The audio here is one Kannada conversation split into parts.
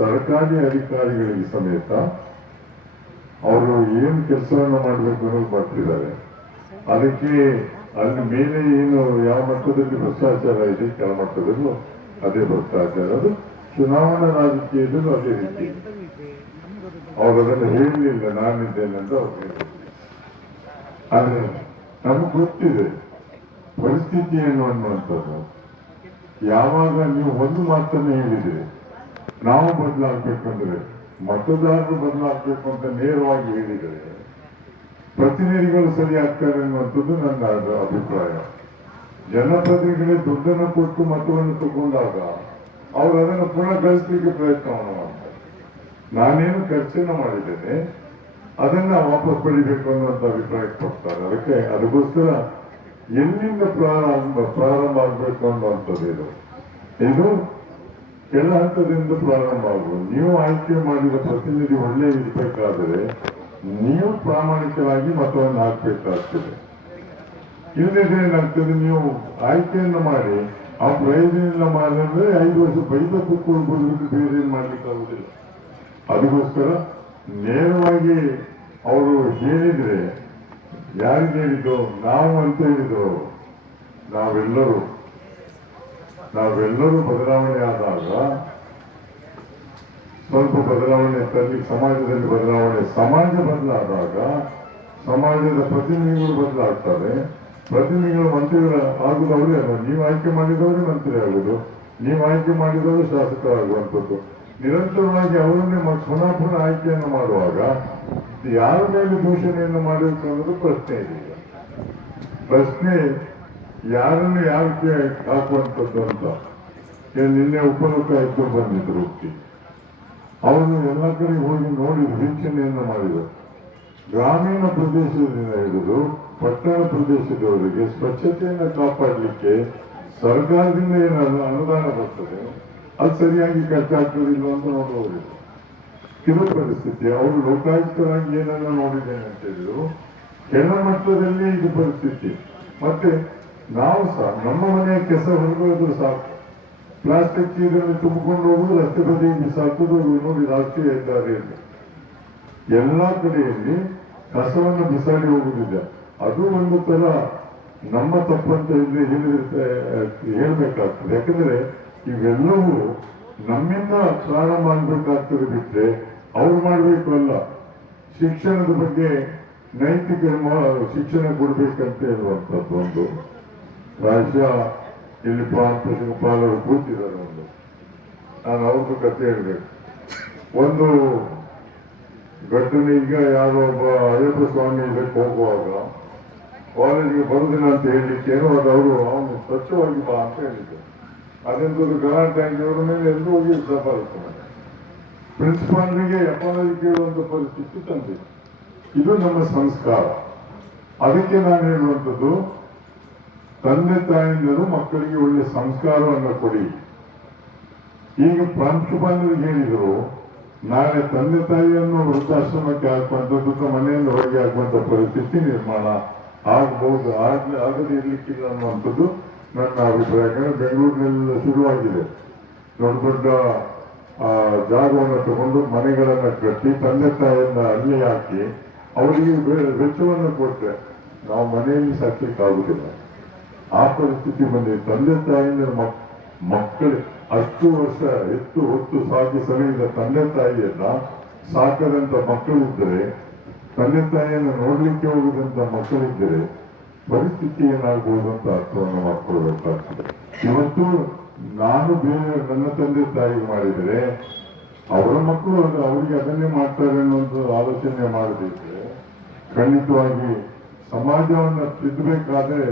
ಸರ್ಕಾರಿ ಅಧಿಕಾರಿಗಳಿಗೆ ಸಮೇತ ಅವರು ಏನು ಕೆಲಸವನ್ನು ಮಾಡಬೇಕು ಅನ್ನೋದು ಮಾಡ್ತಿದ್ದಾರೆ. ಅದಕ್ಕೆ ಅಲ್ಲಿ ಮೇಲೆ ಏನು ಯಾವ ಮಟ್ಟದಲ್ಲಿ ಭ್ರಷ್ಟಾಚಾರ ಇದೆ, ಕೆಳ ಮಟ್ಟದಲ್ಲೂ ಅದೇ ಭ್ರಷ್ಟಾಚಾರ. ಅದು ಚುನಾವಣಾ ರಾಜಕೀಯದಲ್ಲೂ ಅದೇ ರೀತಿ. ಅವರು ಅದನ್ನು ಹೇಳಲಿಲ್ಲ, ನಾನಿದ್ದೇನೆ ಅಂತ ಅವ್ರು ಹೇಳಿದ್ರು. ಆದ್ರೆ ನಮಗೆ ಗೊತ್ತಿದೆ ಪರಿಸ್ಥಿತಿ ಏನು ಅನ್ನುವಂಥದ್ದು. ಯಾವಾಗ ನೀವು ಒಂದು ಮಾತನ್ನು ಹೇಳಿದ್ರೆ ನಾವು ಬದಲಾಗಬೇಕಂದ್ರೆ, ಮತದಾರರು ಬದಲಾಗಬೇಕು ಅಂತ ನೇರವಾಗಿ ಹೇಳಿದರೆ ಪ್ರತಿನಿಧಿಗಳು ಸರಿ ಆಗ್ತಾರೆ ಅನ್ನುವಂಥದ್ದು ನನ್ನ ಅಭಿಪ್ರಾಯ. ಜನಪ್ರತಿನಿಧಿಗಳೇ ದುಡ್ಡನ್ನು ಕೊಟ್ಟು ಮತವನ್ನು ತಗೊಂಡಾಗ ಅವರು ಅದನ್ನು ಪುನಃ ಗಳಿಸಲಿಕ್ಕೆ ಪ್ರಯತ್ನವನ್ನು ಮಾಡ್ತಾರೆ. ನಾನೇನು ಖರ್ಚನ್ನು ಮಾಡಿದ್ದೇನೆ ಅದನ್ನ ವಾಪಸ್ ಪಡಿಬೇಕು ಅನ್ನುವಂಥ ಅಭಿಪ್ರಾಯಕ್ಕೆ ಕೊಡ್ತಾರೆ. ಅದಕ್ಕೋಸ್ಕರ ಎಲ್ಲಿಂದ ಪ್ರಾರಂಭ ಆಗಬೇಕು ಅನ್ನುವಂಥದ್ದು ಇದು ಕೆಳ ಹಂತದಿಂದ ಪ್ರಾರಂಭ ಆಗುವುದು. ನೀವು ಆಯ್ಕೆ ಮಾಡಿದ ಪ್ರತಿನಿಧಿ ಒಳ್ಳೆ ಇರಬೇಕಾದರೆ ನೀವು ಪ್ರಾಮಾಣಿಕವಾಗಿ ಮತವನ್ನು ಹಾಕಬೇಕಾಗ್ತದೆ. ಇಲ್ಲದೆ ಏನಾಗ್ತದೆ, ನೀವು ಆಯ್ಕೆಯನ್ನು ಮಾಡಿ ಆ ಪ್ರಯೋಜನ ಇಲ್ಲ ಮಾಡಿದ್ರೆ 5 ವರ್ಷ ಬೈದ ಕೂತ್ಕೊಳ್ಬೋದು, ಬೇರೆ ಏನು ಮಾಡ್ಲಿಕ್ಕೆ ಆಗುದಿಲ್ಲ. ಅದಕ್ಕೋಸ್ಕರ ನೇರವಾಗಿ ಅವರು ಹೇಳಿದ್ರೆ, ಯಾರಿಗೆ ಹೇಳಿದ್ದು? ನಾವು ಅಂತ ಹೇಳಿದ್ರು. ನಾವೆಲ್ಲರೂ ಬದಲಾವಣೆ ಆದಾಗ, ಸ್ವಲ್ಪ ಬದಲಾವಣೆ ತರಲಿಕ್ಕೆ ಸಮಾಜದಲ್ಲಿ ಸಮಾಜ ಬದಲಾದಾಗ ಸಮಾಜದ ಪ್ರತಿನಿಧಿಗಳು ಬದಲಾಗ್ತಾರೆ. ಪ್ರತಿನಿಧಿಗಳು ಮಂತ್ರಿಗಳ ಆಗುದು ಅವರೇ. ನೀವು ಆಯ್ಕೆ ಮಾಡಿದವರೇ ಮಂತ್ರಿ ಆಗುದು, ನೀವು ಆಯ್ಕೆ ಮಾಡಿದವರು ಶಾಸಕರಾಗುವಂಥದ್ದು. ನಿರಂತರವಾಗಿ ಅವರನ್ನೇ ಪುನಃ ಆಯ್ಕೆಯನ್ನು ಮಾಡುವಾಗ ಯಾರ ಮೇಲೆ ದೂಷಣೆಯನ್ನು ಮಾಡಬೇಕು ಅನ್ನೋದು ಪ್ರಶ್ನೆ ಇದೆ. ಪ್ರಶ್ನೆ ಯಾರನ್ನು ಯಾಕೆ ಹಾಕುವಂಥದ್ದು ಅಂತ. ನಿನ್ನೆ ಉಪಲೋಕಾಯುಕ್ತರು ಬಂದಿದ್ರು. ಅವರು ಎಲ್ಲ ಕಡೆ ಹೋಗಿ ನೋಡಿದ್ರು, ವೀಕ್ಷಣೆಯನ್ನು ಮಾಡಿದರು. ಗ್ರಾಮೀಣ ಪ್ರದೇಶದಿಂದ ಹಿಡಿದು ಪಟ್ಟಣ ಪ್ರದೇಶದವರೆಗೆ ಸ್ವಚ್ಛತೆಯನ್ನು ಕಾಪಾಡಲಿಕ್ಕೆ ಸರ್ಕಾರದಿಂದ ಏನು ಅನುದಾನ ಬರ್ತದೆ, ಅದು ಸರಿಯಾಗಿ ಖರ್ಚು ಆಗ್ತದಿಲ್ಲ ಅಂತ ನೋಡುವವರಿಲ್ಲ. ಕೆಲವು ಪರಿಸ್ಥಿತಿ ಅವರು ಲೋಕಾಯುಕ್ತರಾಗಿ ಏನನ್ನ ನೋಡಿದ್ದೇನೆ ಅಂತ ಹೇಳಿದ್ರು, ಕೆಳ ಮಟ್ಟದಲ್ಲಿ ಇದು ಪರಿಸ್ಥಿತಿ. ಮತ್ತೆ ನಾವು ಸಹ ನಮ್ಮ ಮನೆಯ ಕೆಸ ಹೊರಗೋದ್ರು ಸಾಕು, ಪ್ಲಾಸ್ಟಿಕ್ ಚೀಲನ್ನು ತುಂಬಿಕೊಂಡು ಹೋಗುದು, ರಸ್ತೆ ಬದಿಗೆ ಬಿಸಾಕುದು. ನೋಡಿ ರಾಷ್ಟ್ರೀಯ ಹೆದ್ದಾರಿ ಎಲ್ಲಾ ಕಡೆಯಲ್ಲಿ ಕಸವನ್ನು ಬಿಸಾಡಿ ಹೋಗುದಿದೆ. ಅದು ಒಂದು ತರ ನಮ್ಮ ತಪ್ಪಂತ ಹೇಳ್ಬೇಕಾಗ್ತದೆ. ಯಾಕಂದ್ರೆ ಇವೆಲ್ಲವೂ ನಮ್ಮಿಂದ ಪ್ರಾರಂಭ ಆಗ್ಬೇಕಾಗ್ತದೆ, ಬಿಟ್ರೆ ಅವ್ರು ಮಾಡ್ಬೇಕು ಅಲ್ಲ. ಶಿಕ್ಷಣದ ಬಗ್ಗೆ ನೈತಿಕ ಶಿಕ್ಷಣ ಕೊಡ್ಬೇಕಂತ ಹೇಳುವಂಥದ್ದು ಒಂದು. ಪ್ರಾಯಶಃ ಇಲ್ಲಿ ಪಾಲರು ಕೂತಿದ್ದಾರೆ. ನಾನು ಅವ್ರದ್ದು ಕಥೆ ಹೇಳ್ಬೇಕು. ಒಂದು ಘಟನೆ, ಈಗ ಯಾರೋ ಒಬ್ಬ ಅಯ್ಯಪ್ಪ ಸ್ವಾಮಿ ಇದಕ್ಕೆ ಹೋಗುವಾಗ ಕಾಲೇಜಿಗೆ ಬರುದಿಲ್ಲ ಅಂತ ಹೇಳಲಿಕ್ಕೆ ಏನೋ ಅವನು ಸ್ವಚ್ಛವಾಗಿ ಬಾ ಅಂತ ಹೇಳಿದ್ದೆ. ಅದೆಂತದ್ದು ಗಲಾಟೆ ಅವರ ಮೇಲೆ ಎಲ್ಲರೂ ಹೋಗಿ ಸಭಾಯಿಸ್ತಾರೆ. ಪ್ರಿನ್ಸಿಪಾಲ್ರಿಗೆ ಅಪಾಲಜಿ ಕೇಳುವಂತ ಪರಿಸ್ಥಿತಿ ತಂದಿದೆ. ಇದು ನಮ್ಮ ಸಂಸ್ಕಾರ. ಅದಕ್ಕೆ ನಾನು ಹೇಳುವಂಥದ್ದು, ತಂದೆ ತಾಯಿಂದರು ಮಕ್ಕಳಿಗೆ ಒಳ್ಳೆ ಸಂಸ್ಕಾರವನ್ನು ಕೊಡಿ. ಈಗ ಪ್ರಾಂಶುಪಾಲರಿಗೆ ಹೇಳಿದರು, ನಾಳೆ ತಂದೆ ತಾಯಿಯನ್ನು ವೃದ್ಧಾಶ್ರಮಕ್ಕೆ ಹಾಕುವಂಥದ್ದು, ಮನೆಯಿಂದ ಹೊರಗೆ ಹಾಕುವಂತ ಪರಿಸ್ಥಿತಿ ನಿರ್ಮಾಣ ಆಗಬಹುದು, ಆಗದೆ ಇರ್ಲಿಕ್ಕಿಲ್ಲ ಅನ್ನುವಂಥದ್ದು ನನ್ನ ಅಭಿಪ್ರಾಯ. ಯಾಕಂದ್ರೆ ಬೆಂಗಳೂರಿನೆಲ್ಲ ಶುರುವಾಗಿದೆ. ದೊಡ್ಡ ದೊಡ್ಡ ಜಾಗವನ್ನು ತಗೊಂಡು ಮನೆಗಳನ್ನ ಕಟ್ಟಿ ತಂದೆ ತಾಯಿಯನ್ನ ಅಲ್ಲಿ ಹಾಕಿ ಅವರಿಗೆ ವೆಚ್ಚವನ್ನು ಕೊಟ್ಟರೆ ನಾವು ಮನೆಯಲ್ಲಿ ಸಾಕ್ಲಿಕ್ಕೆ ಆಗುದಿಲ್ಲ. ಆ ಪರಿಸ್ಥಿತಿ ಬಂದಿದೆ. ತಂದೆ ತಾಯಿಯಿಂದ ಮಕ್ಕಳು ಅಷ್ಟು ವರ್ಷ ಹೊತ್ತು ಸಾಕಿ ಸಲಹಿದ ತಂದೆ ತಾಯಿಯನ್ನ ಸಾಕದಂತ ಮಕ್ಕಳಿದ್ದರೆ, ತಂದೆ ತಾಯಿಯನ್ನು ನೋಡ್ಲಿಕ್ಕೆ ಹೋಗದಂತ ಮಕ್ಕಳಿದ್ದರೆ ಪರಿಸ್ಥಿತಿ ಏನಾಗಬಹುದು ಅಂತ ಅರ್ಥವನ್ನು ಮಾಡ್ಕೊಳ್ಬೇಕಾಗ್ತದೆ. ಇವತ್ತು ನಾನು ಬೇರೆ ನನ್ನ ತಂದೆ ತಾಯಿಗೆ ಮಾಡಿದರೆ ಅವರ ಮಕ್ಕಳು ಅವರಿಗೆ ಅದನ್ನೇ ಮಾಡ್ತಾರೆ ಅನ್ನೋದು ಆಲೋಚನೆ ಮಾಡದಿದ್ರೆ ಖಂಡಿತವಾಗಿ ಸಮಾಜವನ್ನು ತಿದ್ದಬೇಕಾದ್ರೆ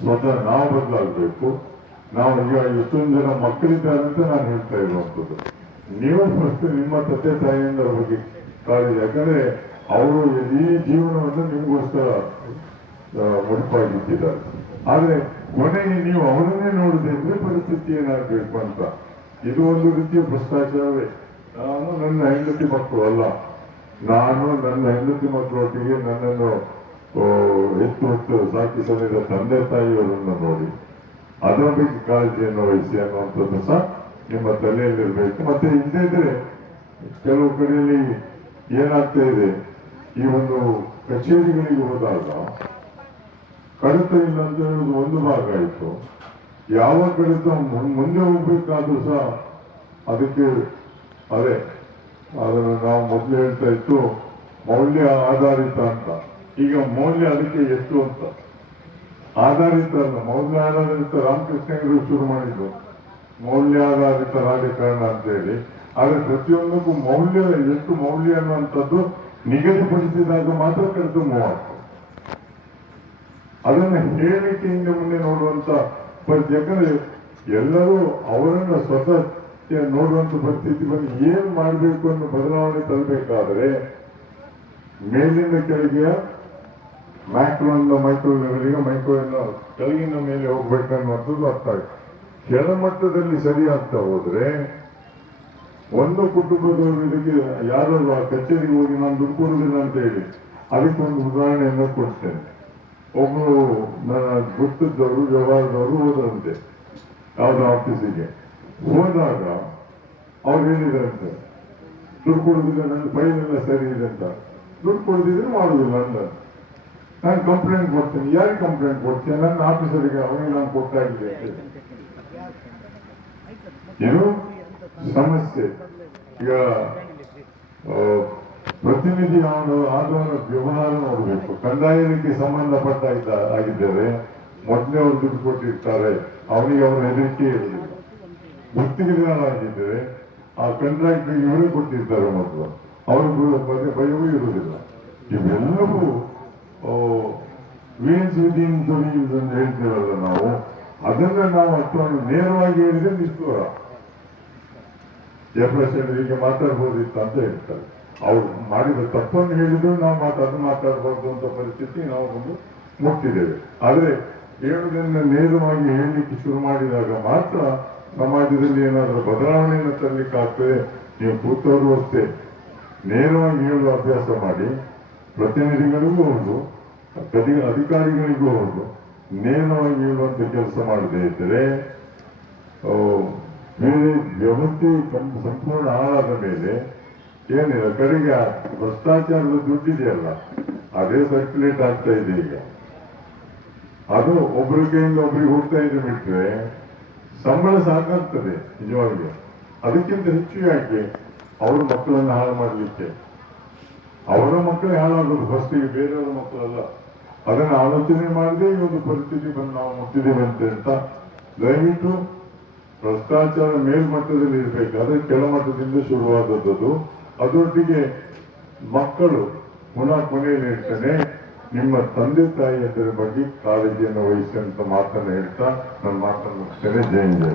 ಸ್ವತಃ ನಾವು ಬದಲಾಗಬೇಕು. ನಾವು ಈಗ ಎಷ್ಟೊಂದು ಜನ ಮಕ್ಕಳಿದ್ದಾರೆ ಅಂತ ನಾನು ಹೇಳ್ತಾ ಇರುವಂಥದ್ದು. ನೀವು ಫಸ್ಟ್ ನಿಮ್ಮ ತಂದೆ ತಾಯಿಯಿಂದ ಹೋಗಿ ಕಾಳಜಿ. ಯಾಕಂದ್ರೆ ಅವರು ಈ ಜೀವನವನ್ನು ನಿಮಗೋಸ್ಕರ ಮುಡಿಪಾಗಿಟ್ಟಿದ್ದಾರೆ. ಆದ್ರೆ ಕೊನೆಗೆ ನೀವು ಅವರನ್ನೇ ನೋಡದೆ ಇದ್ರೆ ಪರಿಸ್ಥಿತಿ ಏನಾಗಬೇಕು ಅಂತ. ಇದು ಒಂದು ರೀತಿಯ ಭ್ರಷ್ಟಾಚಾರವೇ. ನಾನು ನನ್ನ ಹೆಂಡತಿ ಮಕ್ಕಳು ಅಲ್ಲ, ನಾನು ನನ್ನ ಹೆಂಡತಿ ಮಕ್ಕಳೊಟ್ಟಿಗೆ ನನ್ನನ್ನು ಹೊತ್ತು ಸಾಕಿ ಸಲಿದ ತಂದೆ ತಾಯಿಯವರನ್ನು ನೋಡಿ ಅದರ ಬಗ್ಗೆ ಕಾಳಜಿಯನ್ನು ವಹಿಸಿ ಅನ್ನುವಂಥದ್ದು ಸಹ ನಿಮ್ಮ ತಲೆಯಲ್ಲಿರ್ಬೇಕು. ಮತ್ತೆ ಇಲ್ಲದಿದ್ರೆ ಕೆಲವು ಕಡೆಯಲ್ಲಿ ಏನಾಗ್ತಾ ಇದೆ, ಈ ಒಂದು ಕಚೇರಿಗಳಿಗೆ ಹೋದಾಗ ಕಡಿತ ಇಲ್ಲ ಅಂತ ಹೇಳುವುದು ಒಂದು ಭಾಗ ಆಯಿತು. ಯಾವ ಕಡಿತ ಮುಂದೆ ಹೋಗ್ಬೇಕಾದ್ರೂ ಸಹ ಅದಕ್ಕೆ ಅದೇ ಅದನ್ನು ನಾವು ಮೊದಲು ಹೇಳ್ತಾ ಇತ್ತು ಮೌಲ್ಯ ಆಧಾರಿತ ಅಂತ. ಈಗ ಮೌಲ್ಯ ಅದಕ್ಕೆ ಎಷ್ಟು ಅಂತ ಆಧಾರಿತ ಅಲ್ಲ, ಮೌಲ್ಯ ಆಧಾರಿತ ರಾಮಕೃಷ್ಣರು ಶುರು ಮಾಡಿದ್ರು ಮೌಲ್ಯಾಧಾರಿತ ರಾಜಕಾರಣ ಅಂತ ಹೇಳಿ. ಆದ್ರೆ ಪ್ರತಿಯೊಂದಕ್ಕೂ ಮೌಲ್ಯ ಎಷ್ಟು ಮೌಲ್ಯ ಅನ್ನುವಂಥದ್ದು ನಿಗದಿಪಡಿಸಿದಾಗ ಮಾತ್ರ ಕಡಿತ ಮೂವಾಗ್ತದೆ. ಅದನ್ನ ಹೇಳಿಕೆಯಿಂದ ಮುಂದೆ ನೋಡುವಂತ ಪರಿಸ್ಥಿತಿ. ಯಾಕಂದ್ರೆ ಎಲ್ಲರೂ ಅವರನ್ನ ಸ್ವತಃ ನೋಡುವಂತ ಪರಿಸ್ಥಿತಿ ಬಂದು ಏನ್ ಮಾಡಬೇಕು ಅನ್ನೋ ಬದಲಾವಣೆ ತರಬೇಕಾದ್ರೆ ಮೇಲಿನ ಕೆಳಗೆಯ ಮ್ಯಾಕ್ರೋಯಿಂದ ಮೈಕ್ರೋ ಲೆವೆಲ್ಗೆ, ಮೈಕ್ರೋಯಿಂದ ಕೆಳಗಿನ ಮೇಲೆ ಹೋಗ್ಬೇಕನ್ನುವಂಥದ್ದು ಅರ್ಥ ಆಯ್ತು. ಕೆಳಮಟ್ಟದಲ್ಲಿ ಸರಿ ಆಗ್ತಾ ಹೋದ್ರೆ ಒಂದು ಕುಟುಂಬದವರು ಇದಕ್ಕೆ ಯಾರು ಆ ಕಚೇರಿಗೆ ಹೋಗಿ ನಾನು ದುಡ್ಡು ಕೊಡುವುದಿಲ್ಲ ಅಂತ ಹೇಳಿ ಅದಕ್ಕೊಂದು ಉದಾಹರಣೆಯನ್ನು ಕೊಡ್ತೇನೆ. ಒಬ್ರು ನನ್ನ ಗುರ್ತದವರು ವ್ಯವಹಾರದವರು ಹೋದ್ರಂತೆ ಯಾವ್ದು ಆಫೀಸಿಗೆ. ಹೋದಾಗ ಅವ್ರು ಹೇಳಿದ್ರಂತೆ ದುಡ್ಡು ಕೊಡುವುದಿಲ್ಲ, ನನ್ನ ಫೈಲ್ ಎಲ್ಲ ಸರಿ ಇದೆ ಅಂತ. ದುಡ್ಡು ಕೊಡುದಿದ್ರೆ ಮಾಡುದಿಲ್ಲ ಅಂತ. ನಾನು ಕಂಪ್ಲೇಂಟ್ ಕೊಡ್ತೇನೆ. ಯಾರಿಗೆ ಕಂಪ್ಲೇಂಟ್ ಕೊಡ್ತೇನೆ? ನನ್ನ ಆಫೀಸರಿಗೆ, ಅವನಿಗೆ ನಾನು ಕೊಟ್ಟಾಗಿದೆ ಅಂತ. ಇದು ಸಮಸ್ಯೆ. ಈಗ ಪ್ರತಿನಿಧಿ ಆದವರ ವ್ಯವಹಾರ ನೋಡಬೇಕು. ಕಂದಾಯ ಇಲಾಖೆಗೆ ಸಂಬಂಧಪಟ್ಟ ಆಗಿದ್ದರೆ ಮೊದಲೇ ಅವರು ದುಡ್ಡು ಕೊಟ್ಟಿರ್ತಾರೆ, ಅವನಿಗೆ ಅವರ ಹೆದರಿಕೆ ಇರುವುದಿಲ್ಲ. ಗುತ್ತಿಗೆದಾರರಾಗಿದ್ದರೆ ಆ ಕಾಂಟ್ರಾಕ್ಟ್ ಇವರೇ ಕೊಟ್ಟಿರ್ತಾರೆ ಮೊದಲು, ಅವರು ಭಯವೂ ಇರುವುದಿಲ್ಲ. ಇವೆಲ್ಲವೂ ವೀನ್ಸ್ ವಿದಿನ್ ವೀನ್ಸ್ ಅಂತ ಹೇಳ್ತೀವಲ್ಲ ನಾವು, ಅದನ್ನ ನಾವು ಅರ್ಥವನ್ನು ನೇರವಾಗಿ ಹೇಳಿದ್ರೆ ನಿಷ್ಠೂರ. ಹೀಗೆ ಮಾತಾಡ್ಬೋದಿತ್ತು ಅಂತ ಹೇಳ್ತಾರೆ. ಅವ್ರು ಮಾಡಿದ ತಪ್ಪನ್ನು ಹೇಳಿದ್ರು ನಾವು ಮಾತಾಡಬಾರ್ದು ಅಂತ ಪರಿಸ್ಥಿತಿ ನಾವು ಒಂದು ಮುಟ್ಟಿದ್ದೇವೆ. ಆದ್ರೆ ಹೇಳುವುದನ್ನು ನೇರವಾಗಿ ಹೇಳಲಿಕ್ಕೆ ಶುರು ಮಾಡಿದಾಗ ಮಾತ್ರ ಸಮಾಜದಲ್ಲಿ ಏನಾದರೂ ಬದಲಾವಣೆಯನ್ನು ತರಲಿಕ್ಕೆ ಆಗ್ತದೆ. ನೀವು ಕೂತವರು ಅಷ್ಟೇ ನೇರವಾಗಿ ಹೇಳುವ ಅಭ್ಯಾಸ ಮಾಡಿ. ಪ್ರತಿನಿಧಿಗಳಿಗೂ ಹೌದು, ಅಧಿಕಾರಿಗಳಿಗೂ ಹೌದು, ನೇರವಾಗಿ ಹೇಳುವಂತ ಕೆಲಸ ಮಾಡದೇ ಇದ್ದರೆ ಬೇರೆ ವ್ಯವಸ್ಥೆ ಸಂಪೂರ್ಣ ಹಾಳಾದ ಮೇಲೆ ಏನಿಲ್ಲ. ಕಡೆಗೆ ಭ್ರಷ್ಟಾಚಾರದ ದುಡ್ಡಿದೆಯಲ್ಲ, ಅದೇ ಸರ್ಕ್ಯುಲೇಟ್ ಆಗ್ತಾ ಇದೆ ಈಗ. ಅದು ಒಬ್ಬರ ಕೈಯಿಂದ ಒಬ್ರಿಗೆ ಹೋಗ್ತಾ ಇದೆ ಬಿಟ್ರೆ ಸಂಬಳ ಸಾಕಾಗ್ತದೆ ನಿಜವಾಗಿ. ಅದಕ್ಕಿಂತ ಹೆಚ್ಚು ಯಾಕೆ ಅವ್ರ ಮಕ್ಕಳನ್ನು ಹಾಳು ಮಾಡಲಿಕ್ಕೆ? ಅವರ ಮಕ್ಕಳೇ ಹಾಳಾಗೋದು ಫಸ್ಟಿಗೆ, ಬೇರೆಯವರ ಮಕ್ಕಳಲ್ಲ. ಅದನ್ನು ಆಲೋಚನೆ ಮಾಡದೆ ಈ ಒಂದು ಪರಿಸ್ಥಿತಿ ಬಂದು ನಾವು ಮುಟ್ಟಿದ್ದೇವೆ ಅಂತ ದಯವಿಟ್ಟು ಭ್ರಷ್ಟಾಚಾರ ಮೇಲ್ಮಟ್ಟದಲ್ಲಿ ಇರಬೇಕಾದ್ರೆ ಕೆಳಮಟ್ಟದಿಂದ ಶುರುವಾದದ್ದು. ಅದರೊಟ್ಟಿಗೆ ಮಕ್ಕಳು ಪುನಃ ಕೊನೆಯಲ್ಲಿ ಹೇಳ್ತಾನೆ, ನಿಮ್ಮ ತಂದೆ ತಾಯಿಯರ ಬಗ್ಗೆ ಕಾಳಜಿಯನ್ನು ವಹಿಸಿ ಅಂತ ಮಾತನ್ನು ಹೇಳ್ತಾ ನನ್ನ ಮಾತನ್ನು ಮುಗಿಸ್ತೇನೆ. ಜೈ ಹಿಂದ್.